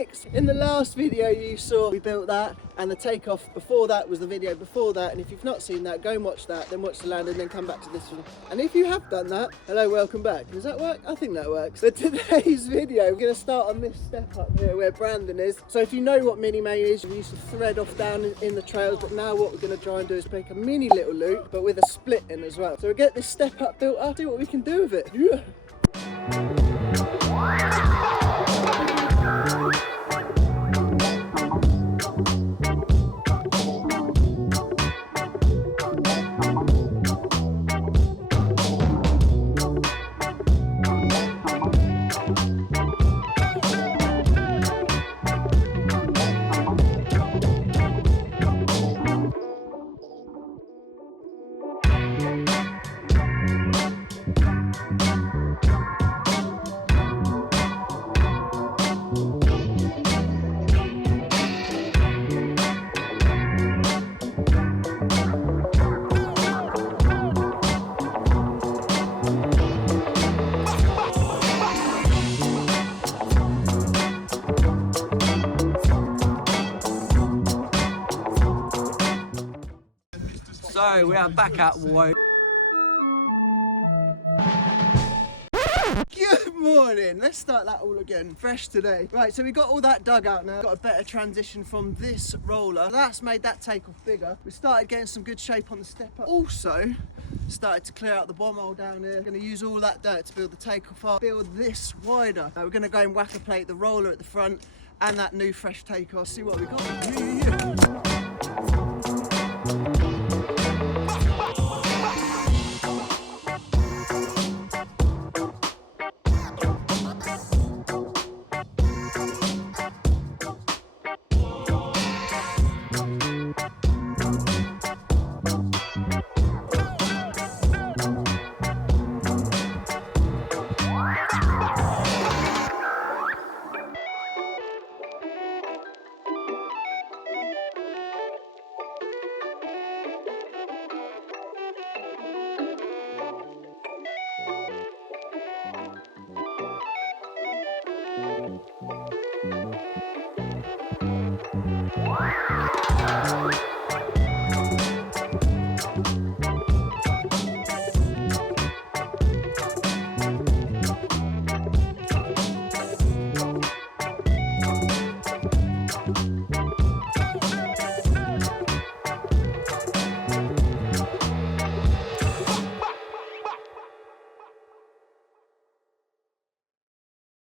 fixed. In the last video you saw, we built that, and the takeoff before that was the video before that, and if you've not seen that, go and watch that, then watch the landing, then come back to this one. And if you have done that, hello, welcome back. Does that work? I think that works. But today's video, we're going to start on this step up here where Brandon is. So if you know what mini main is, we used to thread off down in the trails, but now what we're going to try and do is make a mini little loop, but with a split in as well. So we'll get this step up built up, see what we can do with it. Yeah. So we are back at Woburn. Good morning. Let's start that all again, fresh today. Right, so we got all that dug out now. Got a better transition from this roller. That's made that takeoff bigger. We started getting some good shape on the step up. Also, started to clear out the bomb hole down here. We're going to use all that dirt to build the takeoff up. Build this wider. We're going to go and whack a plate the roller at the front and that new fresh takeoff. See what we got. Yeah.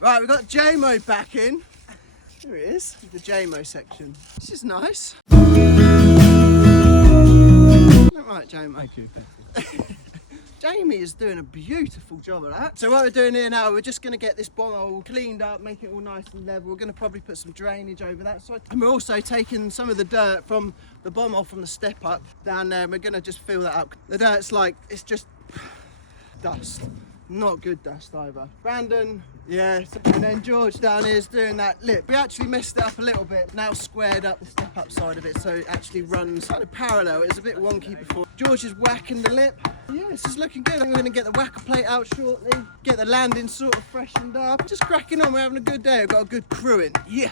Right, we've got JMO back in. There he is, the JMO section. This is nice. Right, JMO. Thank you. Jamie is doing a beautiful job of that. So what we're doing here now, we're just going to get this bomb hole cleaned up, make it all nice and level. We're going to probably put some drainage over that side. And we're also taking some of the dirt from the bomb hole from the step up down there, and we're going to just fill that up. The dirt's like, it's just dust. Not good dust either. Brandon, yeah, and then George down here is doing that lip. We actually messed it up a little bit, now squared up the step up side of it so it actually runs kind of parallel. It was a bit wonky before. George is whacking the lip. Yeah, this is looking good. I'm going to get the whacker plate out shortly, get the landing sort of freshened up. Just cracking on, we're having a good day. I've got a good crew in. Yeah.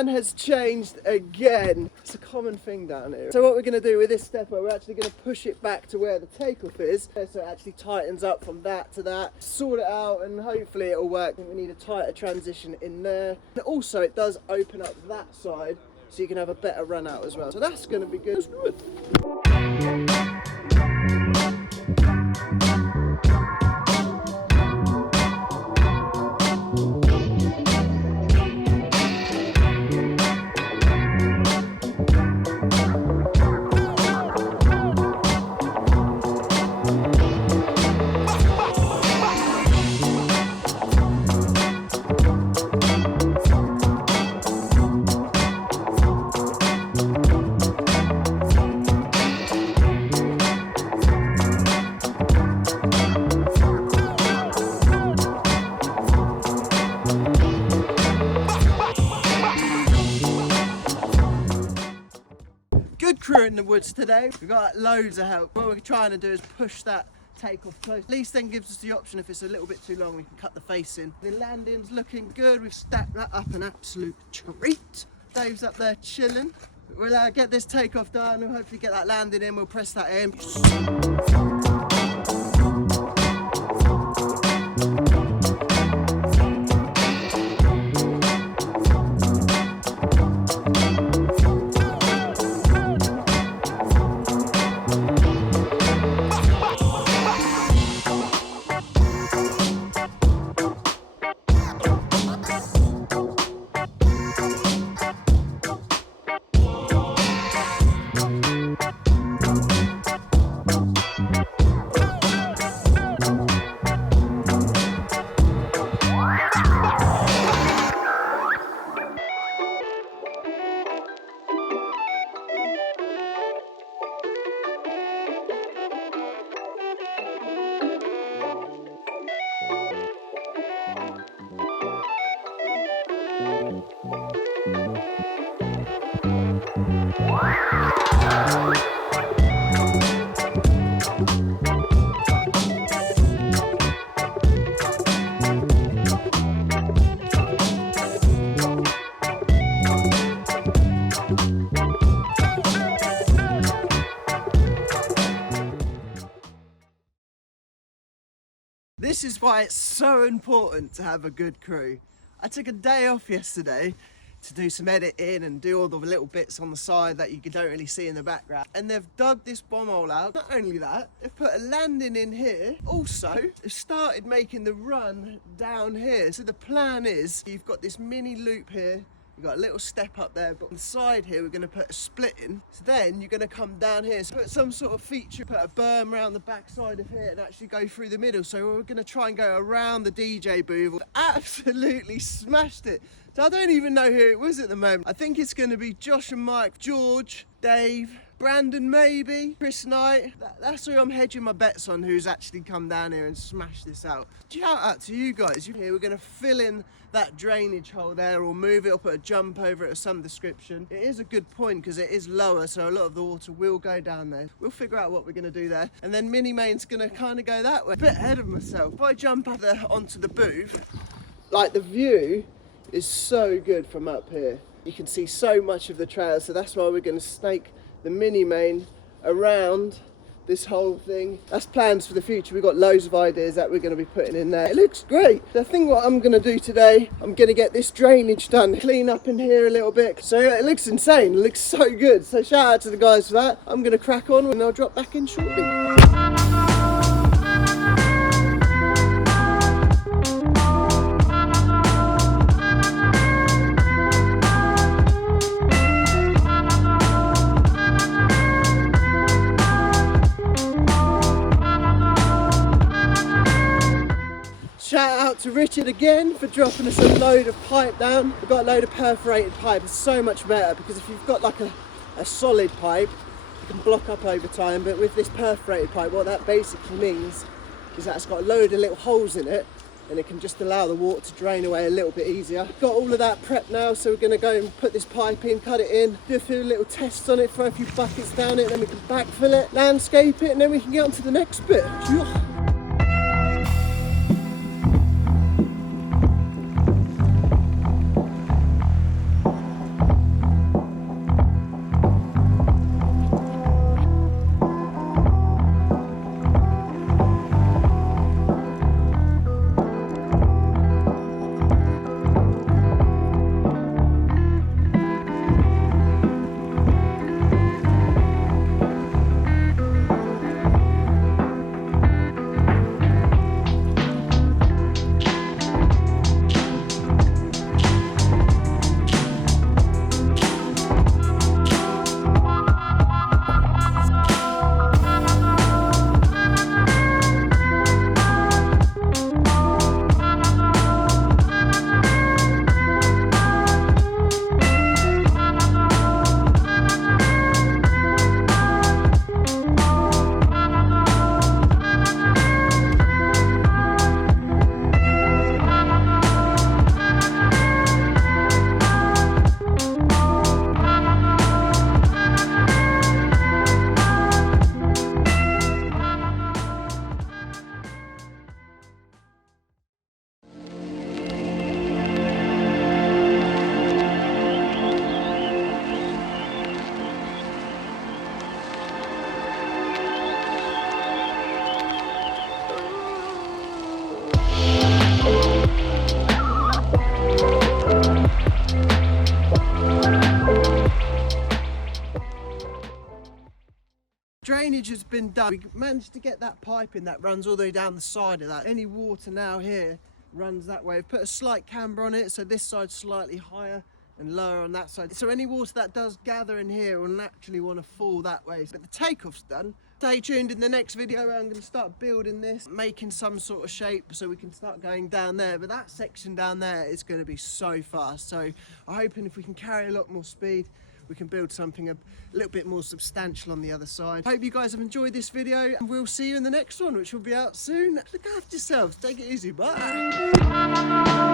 Has changed again. It's a common thing down here. So what we're going to do with this stepper, we're actually going to push it back to where the takeoff is, so it actually tightens up from that to that, sort it out, and hopefully it'll work. I think we need a tighter transition in there. And also it does open up that side so you can have a better run out as well. So that's going to be good. We're in the woods today. We've got loads of help. What we're trying to do is push that takeoff close. At least then gives us the option, if it's a little bit too long, we can cut the face in. The landing's looking good. We've stacked that up, an absolute treat. Dave's up there chilling. We'll get this takeoff done. We'll hopefully get that landing in. We'll press that in. This is why it's so important to have a good crew. I took a day off yesterday to do some editing and do all the little bits on the side that you don't really see in the background. And they've dug this bomb hole out. Not only that, they've put a landing in here. Also, they've started making the run down here. So the plan is, you've got this mini loop here. You've got a little step up there, but on the side here, we're going to put a split in. So then you're going to come down here, so put some sort of feature, put a berm around the back side of here and actually go through the middle. So we're going to try and go around the DJ booth. Absolutely smashed it. So I don't even know who it was at the moment. I think it's going to be Josh and Mike, George, Dave, Brandon maybe, Chris Knight. That's who I'm hedging my bets on, who's actually come down here and smashed this out. Shout out to you guys. Here we're going to fill in that drainage hole there, or move it or put a jump over it of some description. It is a good point because it is lower, so a lot of the water will go down there. We'll figure out what we're going to do there. And then Mini Main's going to kind of go that way. A bit ahead of myself. If I jump up there onto the booth, like the view is so good from up here. You can see so much of the trail, so that's why we're going to snake the Mini Main around this whole thing. That's plans for the future. We've got loads of ideas that we're going to be putting in there. It looks great. I think what I'm going to do today, I'm going to get this drainage done, clean up in here a little bit. So it looks insane. It looks so good. So shout out to the guys for that. I'm going to crack on and I'll drop back in shortly. Shout out to Richard again for dropping us a load of pipe down. We've got a load of perforated pipe. It's so much better because if you've got like a solid pipe, you can block up over time, but with this perforated pipe, what that basically means is that it's got a load of little holes in it and it can just allow the water to drain away a little bit easier. Got all of that prepped now, so we're going to go and put this pipe in, cut it in, do a few little tests on it, throw a few buckets down it, then we can backfill it, landscape it, and then we can get on to the next bit. drainage has been done. We managed to get that pipe in that runs all the way down the side of that. Any water now here runs that way. We've put a slight camber on it, so this side's slightly higher and lower on that side. So any water that does gather in here will naturally want to fall that way. But the takeoff's done. Stay tuned. In the next video I'm going to start building this, making some sort of shape so we can start going down there. But that section down there is going to be so fast. So I'm hoping if we can carry a lot more speed, we can build something a little bit more substantial on the other side. Hope you guys have enjoyed this video, and we'll see you in the next one, which will be out soon. Look after yourselves. Take it easy. Bye.